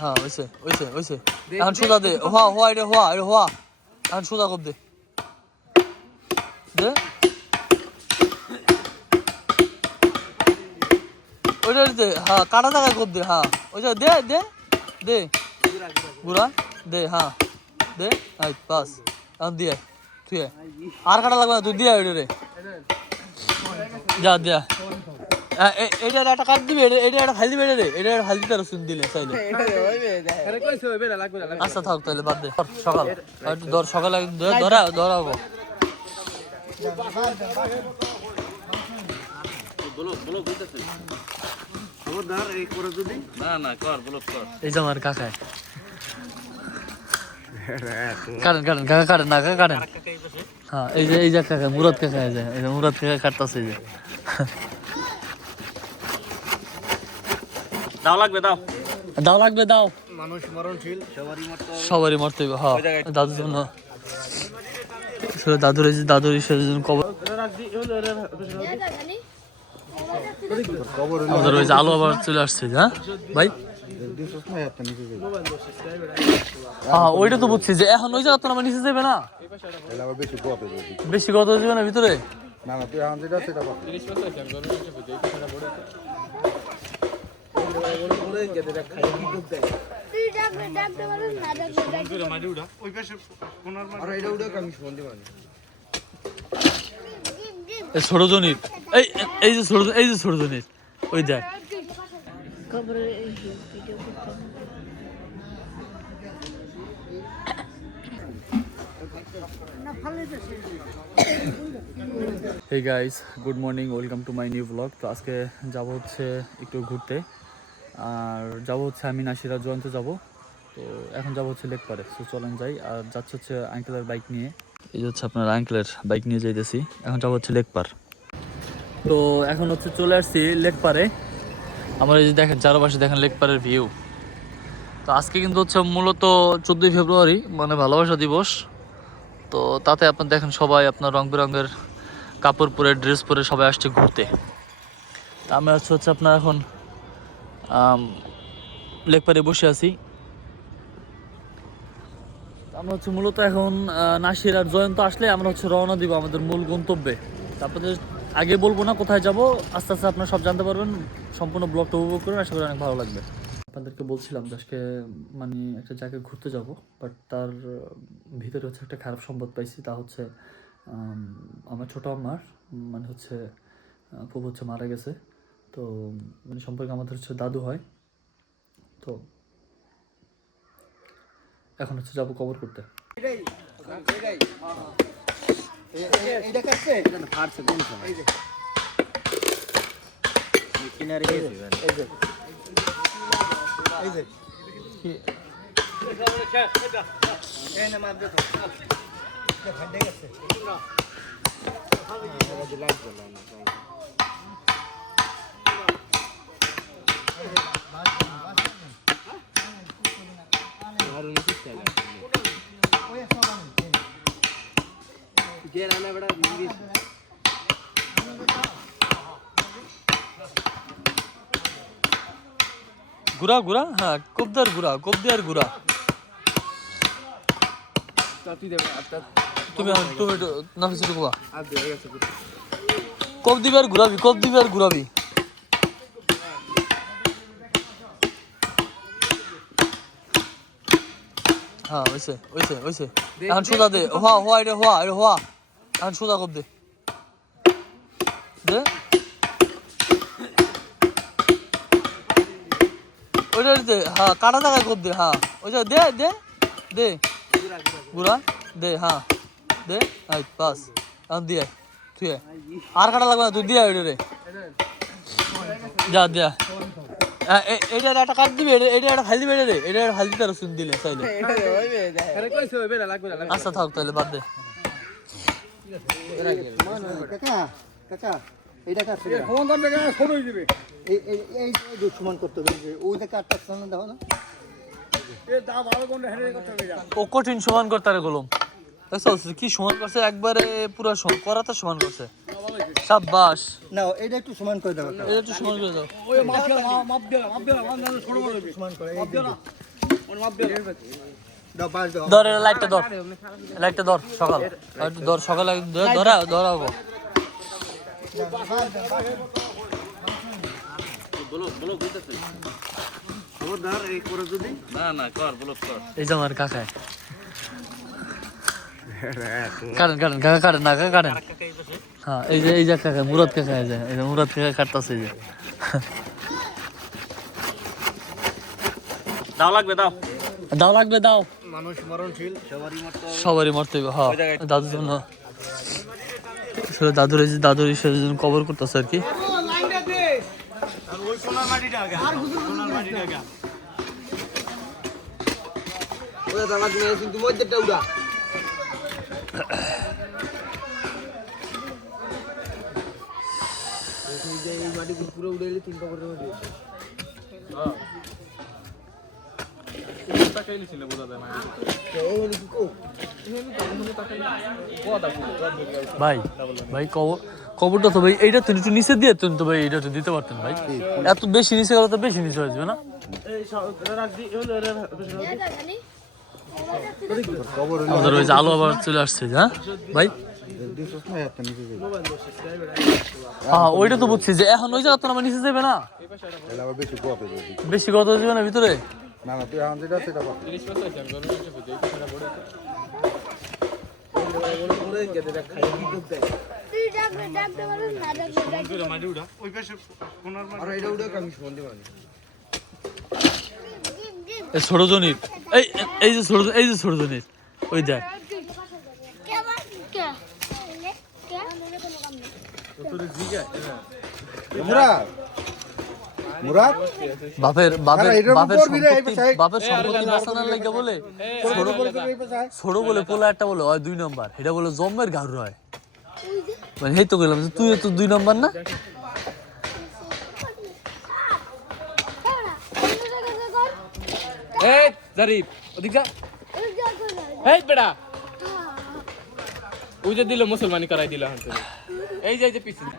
হ্যাঁ ওইছে ওইছে ওইছে এখন সোজা দে হওয়া হওয়া এটা হওয়া এটা হওয়া এখন সোজা কর দে দে ওইটা দে হ্যাঁ কাটা জায়গায় কর দে হ্যাঁ ওইটা দে দে দে গুড়া দে হ্যাঁ দে আই বাস এখন দিয়ে তুই আর কাটা লাগবে না তুই দিয়ে ওইটা রে যা দিয়া এটা একটা কাট দিবি এটা একটা খালি দিবি রে এটা একটা খালি দিতে আর শুন দিলে চাইলে আচ্ছা থাক তাহলে বাদ দে সকাল ধর সকালে ধরা ধরা গো এই যে আমার কাকা কারেন কারেন কাকা কারেন না কাকা কারেন হ্যাঁ এই যে কাকা মুরাদ কাকা এই যে মুরাদ কাকা কাটতাছে এই যে দাও লাগবে দাও দাও লাগবে দাও মানুষ মরণশীল সবারই মরতে হবে হ্যাঁ দাদুর জন্য দাদুর এই যে দাদুর জন্য কবর আমাদের ওই যে আলো আবার চলে আসছে হ্যাঁ ভাই হ্যাঁ ওইটা তো বুঝছি যে এখন ওই জায়গা তো আমার নিচে যাবে না বেশি গত যাবে না ভিতরে ছোট জনির এই যে ছোট জনির ওই দেখ Hey guys, good morning, welcome to my new vlog. তো আজকে যাব হচ্ছে একটু ঘুরতে আর যাব হচ্ছে আমি নাসিরা জয়ন্ত যাব তো এখন যাব হচ্ছে লেকপারে সো চলেন যাই আর যাচ্ছে হচ্ছে আঙ্কেলের বাইক নিয়ে এই হচ্ছে আপনার আঙ্কেলের বাইক নিয়ে যাইতেছি এখন যাব হচ্ছে লেকপার তো এখন হচ্ছে চলে আসছি লেকপারে আমার এই যে দেখেন চারপাশে দেখেন লেকপারের ভিউ তো আজকে কিন্তু হচ্ছে মূলত 14ই ফেব্রুয়ারি মানে ভালোবাসা দিবস তো তাতে আপনার দেখেন সবাই আপনার রং বেরঙের কাপড় পরে ড্রেস পরে সবাই আসছে ঘুরতে তা আমরা হচ্ছে আপনার এখন লেকপারে বসে আছি আমরা হচ্ছে মূলত এখন নাসির আর জয়ন্ত আসলে আমরা হচ্ছে রওনা দিব আমাদের মূল গন্তব্যে আপনাদের আগে বলবো না কোথায় যাব আস্তে আস্তে আপনারা সব জানতে পারবেন সম্পূর্ণ ব্লগটা উপভোগ করুন আশা করি অনেক ভালো লাগবে আপনাদেরকে বলছিলাম যে আজকে মানে একটা জায়গায় ঘুরতে যাব বাট তার ভিতরে হচ্ছে একটা খারাপ সংবাদ পাইছি তা হচ্ছে আমার ছোটো আমার মানে হচ্ছে খুব হচ্ছে মারা গেছে তো মানে সম্পর্কে আমাদের হচ্ছে দাদু হয় তো এখন হচ্ছে যাবো কবর করতে গুড়া গুড়া হ্যাঁ কোবদার গুড়া কোবদার গুড়া তুমি তুমি নাফিস গুড়া কোব দিবার ঘুরাবি হ্যাঁ ওইছে এখন সোজা দে হওয়া এটা হওয়া এখন সোজা কর দে দে ওইটা দে হ্যাঁ কাটা জায়গায় কর দে হ্যাঁ ওইটা দে দে দে গুড়া দে হ্যাঁ দে আই বাস এখন দিয়ে তুই আর কাটা লাগবে না তুই দিয়ে ওইটা রে যা দিয়া এটা একটা কাট দিবি, এটা একটা ফাইল দিবি, এটা একটা ফাইল দিতে রসুন দিলে চাইলে। আচ্ছা থাক তাহলে বাদ দে। কাকা কাকা এইটা কাটছে ফোন করবে কেন সরই দিবে এই সমান করতে হবে ওই যে কাটটা সামনে দাও না এ দা ভালো কোন হেরে করতে হবে যা ও কঠিন সমান করতে আরে গোলম দেখছো কি সমান করছে, একবারে পুরো সমান করাতে সমান করছে। সাব্বাস, না এটা একটু সমান করে দাও এটা একটু সমান করে দাও। ওই মাপ দে মান না ছোট বড় হবে সমান করে মাপ দে না ওই মাপ দে দাও পাঁচ দাও ধর এটা লাইটটা ধর, লাইটটা ধর সকাল, লাইটটা ধর সকালে ধরাবো। খবরদার এই করে যদি না কর ব্লক কর এই যে আমার কাকা কাটেন কাটেন কাকা কাটেন না কাকা কাটেন। হ্যাঁ এই যে কাকা মুরাদ কাকা, এই যে মুরাদ কাকা কাটতেছে। এই যে দাও লাগবে দাও দাও লাগবে দাও, মানুষ মরণশীল সবারই মরতে হবে। হ্যাঁ দাদুর জন্য, আসলে দাদুর এই যে দাদুর জন্য কবর করতেছে আর কি। ওই সোনার মাটিটা আগে আর সোনার মাটিটা আগে ওটা দাও লাগবে কিন্তু মধ্যেটা উড়া এই মাটি পুরো উড়াইলে তিন কবরের মধ্যে ভাই ভাই কবরটা তো ভাই এইটা তো একটু নিচে দিয়ে তো ভাই এইটা তো দিতে পারতেন ভাই, এত বেশি নিচে গেলে তো বেশি নিচে হয়ে যাবে না? আমাদের ওই যে আলো আবার চলে আসছে, হ্যাঁ ভাই। হ্যাঁ ওইটা তো বুঝছি যে এখন ওই জায়গা তো আমার নিচে যাবে না, বেশি কত যাবে না ভিতরে। না না তুই এখন যেটা সেটা বল ওই পাশে সোনার মাটি আর এটা উড়া আমি সমান দিব না এই ছোট জনির এই যে ছোট জনির ওই দেখ মুরাদ মুরাদ বাপের আরে এটার উপর বিরে এই পাশে বাপের সম্পত্তি বাঁচানোর লাগে বলে ছোট বলে এই পাশে ছোট বলে পোলা একটা বলে হয় 2 নম্বর, এটা বলে জম্মের ঘাড় হয়। মানে এই তো গেলাম যে তুই তো 2 নম্বর না। এই জারিফ ওদিক যা, এই বেটা ওই যে দিল মুসলমানি করাই দিল এখন তুমি। এই যে পিছনে